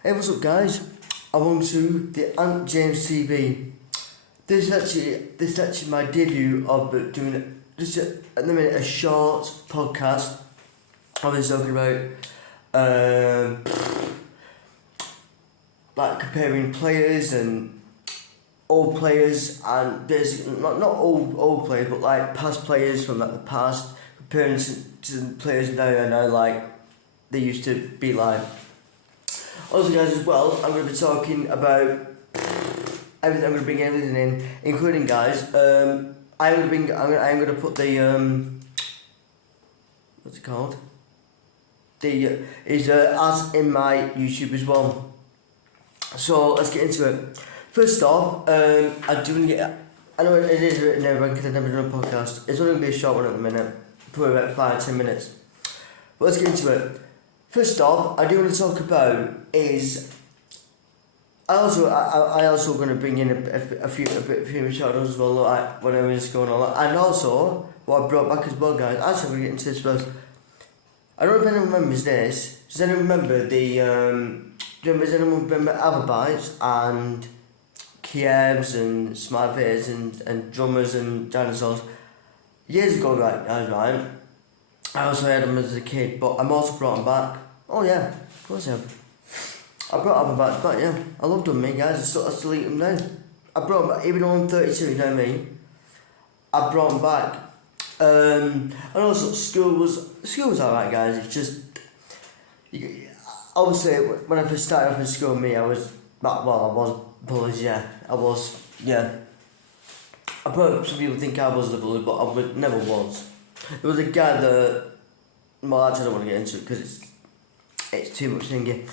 Hey, what's up, guys? I'm on to the Ant James TV. This is actually my debut of doing just at the minute a short podcast. I was talking about like comparing players and old players and basically not old players but like past players from like the past, comparing to players now and now like they used to be like. Also, guys, as well, I'm going to be talking about everything. I'm going to bring everything in, including, guys. I'm going to put the what's it called? The is as in my YouTube as well. So let's get into it. First off, I'm doing it. I know it is written there because I've never done a podcast. It's only going to be a short one at the minute, probably about 5-10 minutes. But let's get into it. First off, I do want to talk about is I also going to bring in a few shadows as well, like whatever is going on, and also what I brought back as well, guys. Actually, I'm going to get into this first. I don't know if anyone remembers this. Does anyone remember does anyone remember Alphabytes and Kievs and Smartface and Drummers and Dinosaurs? Years ago, right, guys, right? I also had them as a kid, but I'm also brought them back. Oh yeah, of course I have. I brought them back, yeah. I loved them, me guys. I still eat them now. I brought them back, even though I'm 32, you know what I mean? I brought them back. And also school was alright, guys. It's just, obviously when I first started off in school, I was bullied, yeah. Yeah. I bet some people think I was the bully, but I never was. There was a guy that, well, actually I don't want to get into it because it's too much thinking.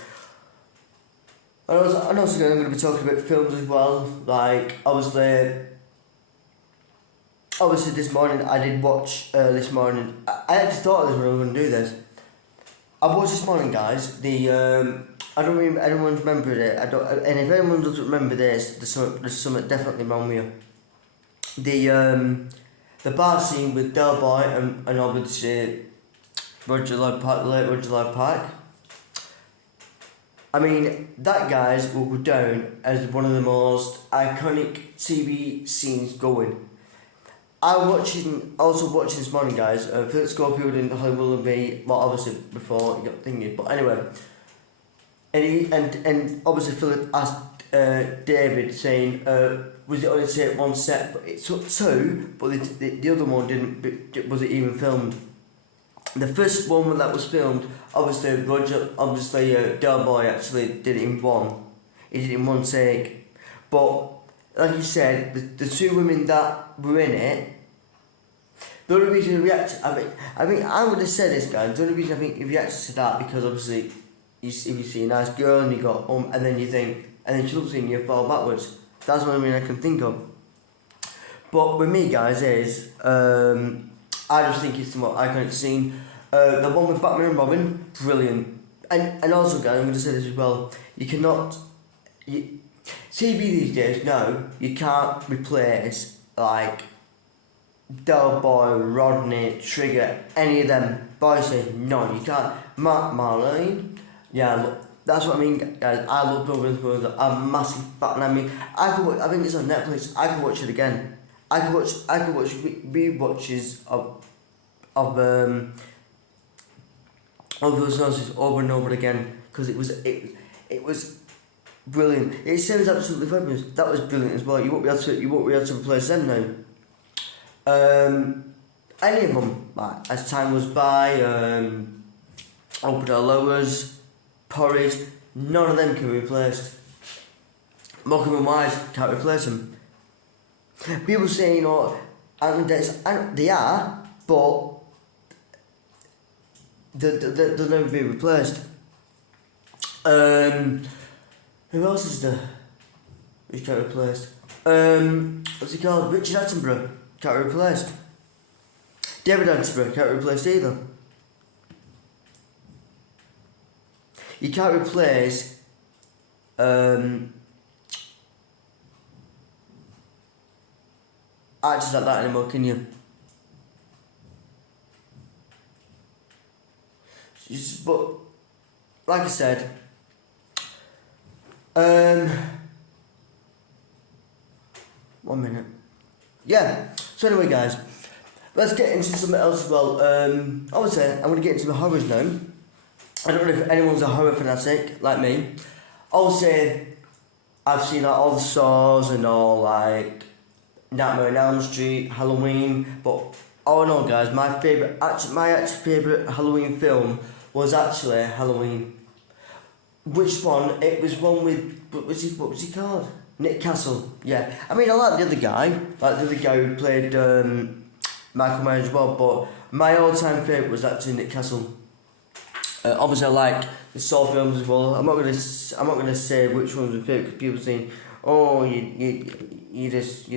And also I'm going to be talking about films as well. Like, obviously this morning I did watch, this morning, I actually thought of this when I was going to do this. I watched this morning, guys, I don't remember, anyone remembered it, and if anyone doesn't remember this, there's something definitely wrong with you. The bar scene with Del Boy and obviously Roger Lloyd Park. I mean, that, guys, will go down as one of the most iconic TV scenes going. I also watching this morning, guys, Philip Schofield and Hollywood Willoughby, well, obviously before he got thingy, but anyway. And obviously Philip asked David saying, was it only take one set? But it took two, but the other one wasn't even filmed. The first one that was filmed, obviously Del Boy actually did it in one. He did it in one take. But like you said, the two women that were in it, the only reason he reacted, I think I would have said this, guys. The only reason I think he reacted to that because obviously if you see a nice girl and you got and then you think, and then she looks at you and you fall backwards. That's the only thing I can think of. But with me, guys, is I just think it's the more iconic scene. The one with Batman and Robin, brilliant. And also, guys, I'm going to say this as well. You cannot, TV these days, no, you can't replace like Del Boy, Rodney, Trigger, any of them. Boys say no, you can't. Mark Marlene, yeah, look. That's what I mean, guys. I love Brothers Brothers. I'm a massive fan. I mean, I think it's on Netflix. I could watch it again. I could watch rewatches of those noises over and over again because it was brilliant. It sounds absolutely fabulous. That was brilliant as well. You won't be able to replace them now. Any of them, like as time goes by, Open Our Lowers, Porridge, none of them can be replaced. Morecambe and Wise can't replace them. People say, and they are, but they'll never be replaced. Who else is there? Who can't be replaced? What's he called? Richard Attenborough can't be replaced. David Attenborough can't be replaced either. You can't replace actors like that anymore, can you? But like I said, Um, 1 minute. Yeah. So anyway, guys, let's get into something else as well. Obviously, I'm going to get into the horrors now. I don't know if anyone's a horror fanatic like me. Obviously, I've seen like all the Saws and all like Nightmare on Elm Street, Halloween, but all in all, guys, my actual favourite Halloween film was actually Halloween. Which one? It was one with what was he called? Nick Castle. Yeah. I mean, I like the other guy, who played Michael Myers as well. But my all-time favourite was actually Nick Castle. Obviously, I like the Saw films as well. I'm not gonna say which one's my favourite because people saying, oh, you just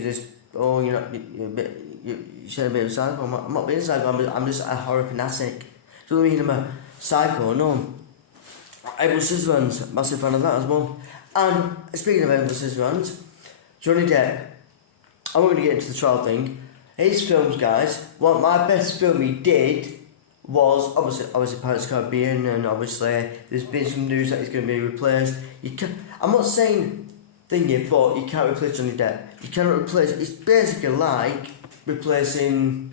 oh, you're not you're a bit you should be a psycho. I'm not being a psycho. I'm just a horror fanatic. Do you know what I mean? I'm a psycho. No. Edward Scissorhands, massive fan of that as well. And speaking of Edward Scissorhands, Johnny Depp, I'm not going to get into the trial thing. His films, guys, my best film he did was obviously Pirates of the Caribbean, and obviously there's been some news that he's going to be replaced. I'm not saying thingy, but you can't replace Johnny Depp. You cannot replace. It's basically like replacing.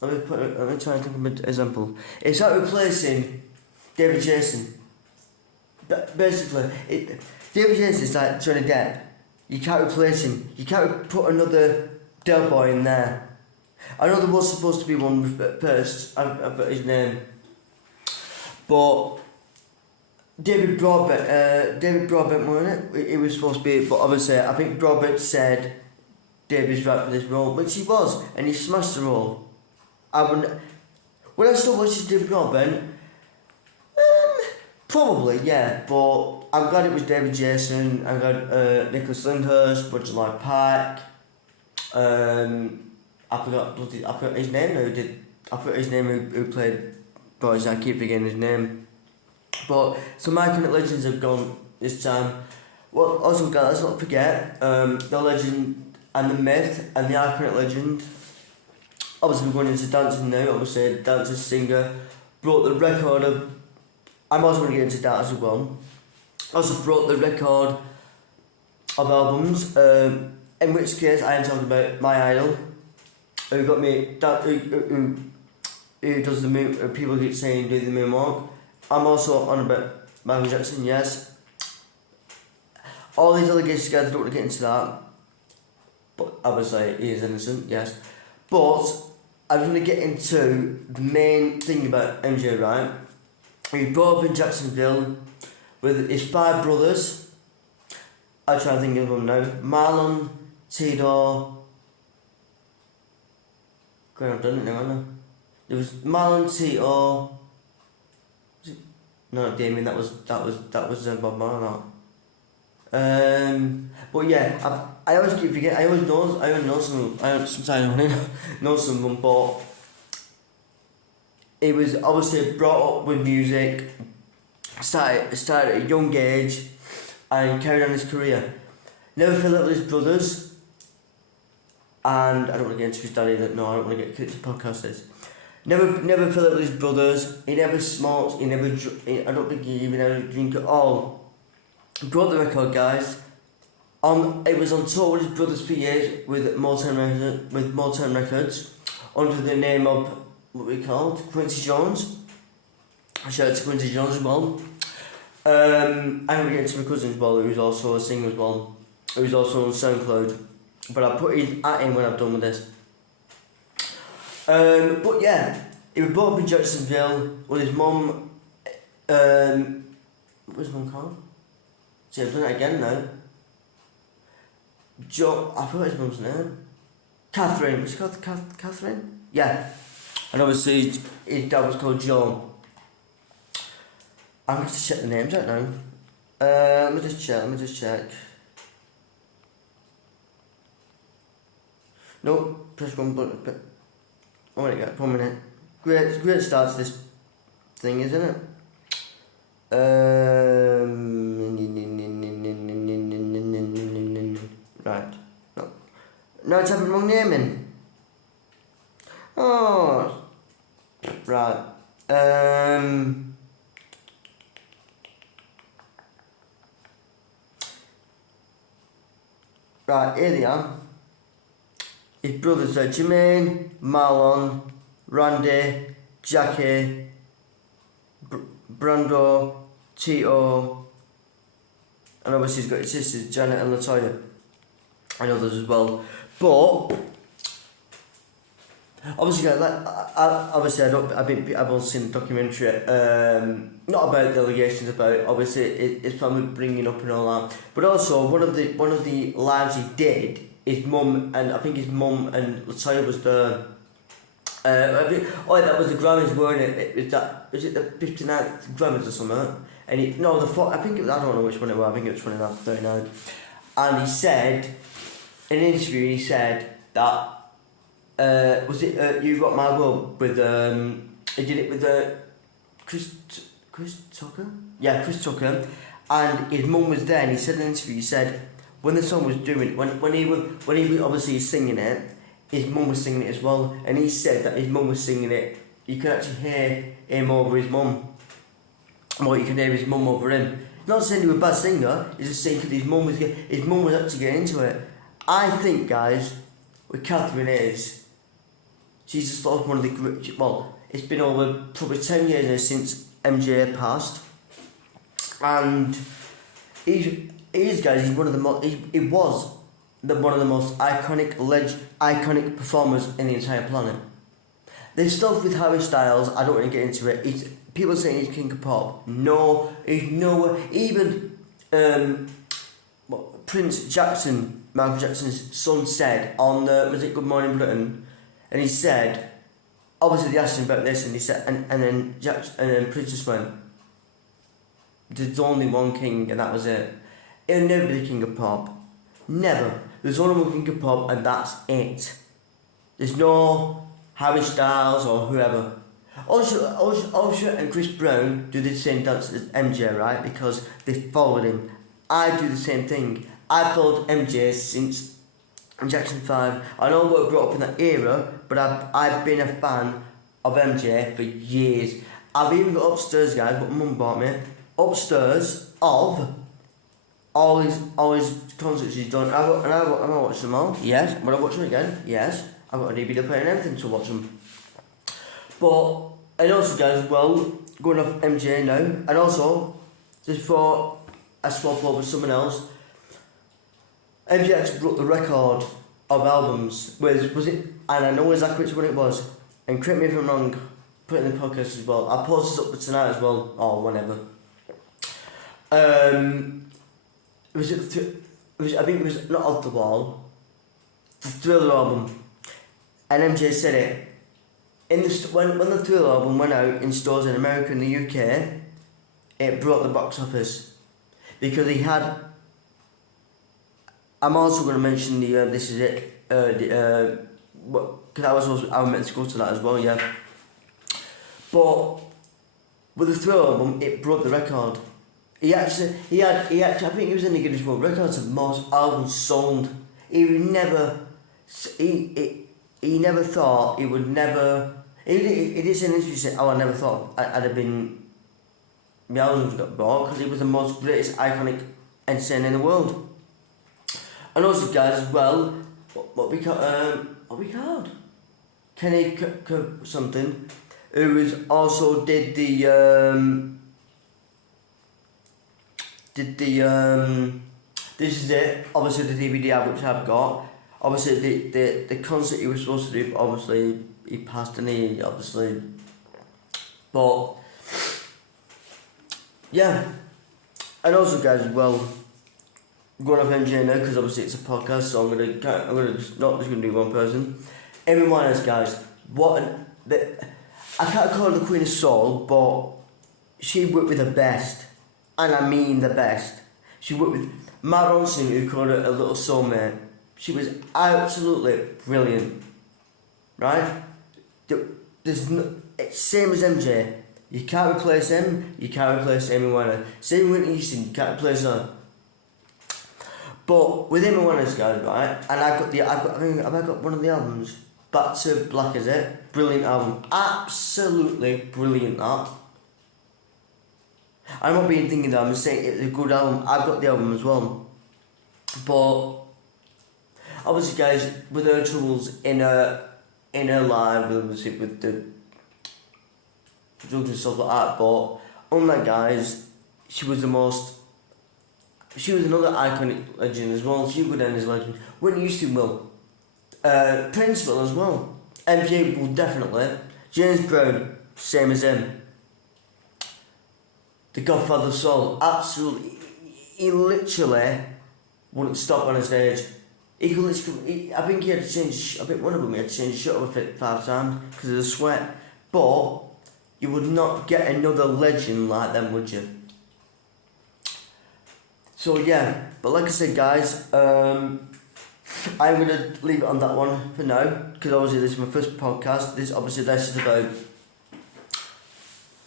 Let me try and think of an example. It's like replacing David Jason. Basically, David Jason is like Johnny Depp. You can't replace him. You can't put another Del Boy in there. I know there was supposed to be one first. I put his name, but David Broadbent wasn't it? It was supposed to be, but obviously I think Broadbent said David's right for this role, which he was, and he smashed the role. When I still watching David Broadbent. Probably, yeah, but I'm glad it was David Jason. I'm glad Nicholas Lyndhurst, Roger Lloyd Pike. I forgot his name now. I forgot his name who played Boys. I keep forgetting his name. But some iconic legends have gone this time. Well, also, guys, let's not forget the legend and the myth and the iconic legend. Obviously, we're going into dancing now. Obviously, dancer, singer, broke the record of. I'm also going to get into that as well. Also broke the record of albums, in which case I am talking about my idol, who got me, who does the moon, people keep saying do the moonwalk. I'm also on about Michael Jackson, yes. All these allegations, guys, I don't want to get into that, but obviously he is innocent, yes. But I'm going to get into the main thing about MJ, right? He grew up in Jacksonville with his 5 brothers. I'll try to think of them now. Marlon, Theodore. Great, I've done it now, haven't I? There was Marlon, Theodore. No, Damien. That was Bob Marley. But yeah, I always keep forgetting. I always know some. Sometimes I don't know some of them, but. He was obviously brought up with music, started at a young age, and carried on his career. Never fell out with his brothers, and I don't want to get into his dad either. No, I don't want to get kicked to podcast this. Never fell out with his brothers. He never smoked. I don't think he even had a drink at all. He broke the record, guys. It was on tour with his brothers for years with Motown Records, under the name of. What we called Quincy Jones. Shout out to Quincy Jones as well. I'm gonna get into my cousin as well, who's also a singer as well, who's also on SoundCloud. But I'll put it at him when I'm done with this. But yeah, he was brought up in Jacksonville with his mum. What was his mum called? See, I've done it again now. I forgot his mum's name. Catherine. Was she called Catherine? Yeah. And obviously his dad was called John. I'm going to check the names out now. Let me just check. No, press one button. Oh my god, 1 minute. Great start to this thing, isn't it? Right. No, it's having wrong naming. Oh, right. Right, here they are. His brothers are Jermaine, Marlon, Randy, Jackie, Brando, Tito, and obviously he's got his sisters Janet and Latoya, and others as well. But obviously, guys, I've only seen the documentary, not about delegations, about obviously his family bringing up and all that. But also one of the lives he did, his mum and I think his mum and Latoya was the. That was the Grammys, weren't it? Was it the 59th Grammys or something? And I think it was, I don't know which one it was. I think it was 29th, 39. And he said, in an interview, he said that. Was it You Rock My World with he did it with Chris Tucker? Yeah, Chris Tucker, and his mum was there, and he said in an interview, he said when the song was doing when he was obviously singing it, his mum was singing it as well, and he said that his mum was singing it, you could actually hear him over his mum, or you can hear his mum over him. Not saying he was a bad singer, he's just saying because his mum was actually getting into it. I think, guys, with Catherine is. She's just one of the great. Well, it's been over probably 10 years now since MJ passed, and he was one of the most iconic performers in the entire planet. There's stuff with Harry Styles. I don't want to get into it. People saying he's king of pop. No, he's nowhere. Even Prince Jackson, Michael Jackson's son, said on was it Good Morning Britain. And he said, obviously they asked him about this, and he said, and then Prince just went, there's only one king, and that was it. He'll never be the king of pop. Never. There's only one king of pop, and that's it. There's no Harry Styles or whoever. Usher and Chris Brown do the same dance as MJ, right? Because they followed him. I do the same thing. I followed MJ since Jackson 5. I know we're brought up in that era, but I've been a fan of MJ for years. I've even got upstairs, guys, what mum bought me, upstairs of all his concerts he's done. I watched them all. Yes. Would I watch them again? Yes. I've got a DVD player and everything to watch them. But, and also, guys, well, going off MJ now, and also, just before I swap over someone else, MJ actually broke the record of albums. Was it? And I know exactly which one it was. And correct me if I'm wrong. Put it in the podcast as well. I'll post this up for tonight as well, or whenever. I think it was not Off the Wall. The Thriller album. And MJ said it. When the Thriller album went out in stores in America and the UK, it broke the box office because he had. I'm also going to mention the This Is It, because I was meant to go to that as well, yeah. But with the Thriller album, it broke the record. He actually, I think he was in the Guinness World Records of most albums sold. He never thought he would never. He did say in an interview, say, "Oh, I never thought I'd have been. My albums got bought because he was the most greatest iconic entertainer in the world." And also, guys, as well, what we called Kenny something, who was also did the This Is It, obviously the DVD album which I've got. Obviously the concert he was supposed to do, obviously he passed and he obviously, but yeah. And also, guys, as well, going off MJ now because obviously it's a podcast, so I'm gonna just not just gonna do one person. Amy Winehouse, guys, I can't call her the Queen of Soul, but she worked with the best, and I mean the best. She worked with Matt Ronson, who called her a little soulmate. She was absolutely brilliant, right? There's no, it's same as MJ. You can't replace him. You can't replace Amy Winehouse. Same with Whitney Houston. You can't replace her. But with Amy Winehouse, guys, right? And I think I got one of the albums. Back to Black, is it? Brilliant album. Absolutely brilliant, that. I'm not being thinking that, I'm saying it's a good album. I've got the album as well. But obviously, guys, with her troubles in her life, obviously with the drugs and stuff like that, but unlike guys, she was another iconic legend as well. She would end as legend. Whitney Houston will. Prince will as well. MJ will definitely. James Brown, same as him. The Godfather of Soul, absolutely. He literally wouldn't stop on a stage. He could literally, I think he had to change, I think one of them he had to change his shirt over 5 times because of the sweat. But you would not get another legend like them, would you? So yeah, but like I said, guys, I'm gonna leave it on that one for now because obviously this is my first podcast. This is about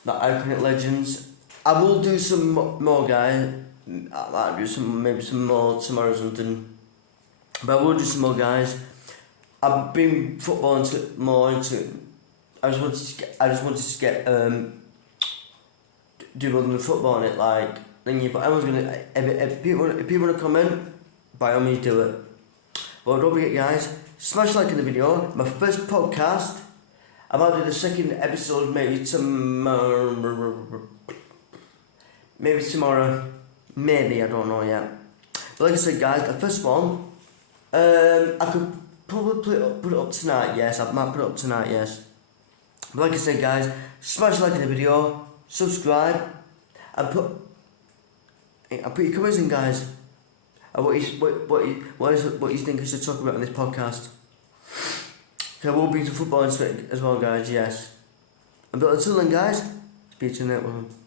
the iconic legends. I will do some more, guys. I might do maybe some more tomorrow or something. But I will do some more, guys. I've been football more into. I just wanted to get do more than football on it, like thingy. But everyone's gonna if people wanna comment, by all means do it. But don't forget, guys, smash like in the video. My first podcast. I might do the second episode maybe tomorrow. Maybe I don't know yet. But like I said, guys, the first one. I could probably put it up tonight, yes. I might put it up tonight, yes. But like I said, guys, smash like in the video, subscribe, and put your comments in, guys. And what you think I should talk about on this podcast. Okay, I will bring some football into it as well, guys, yes. But until then, guys, speak to you next one.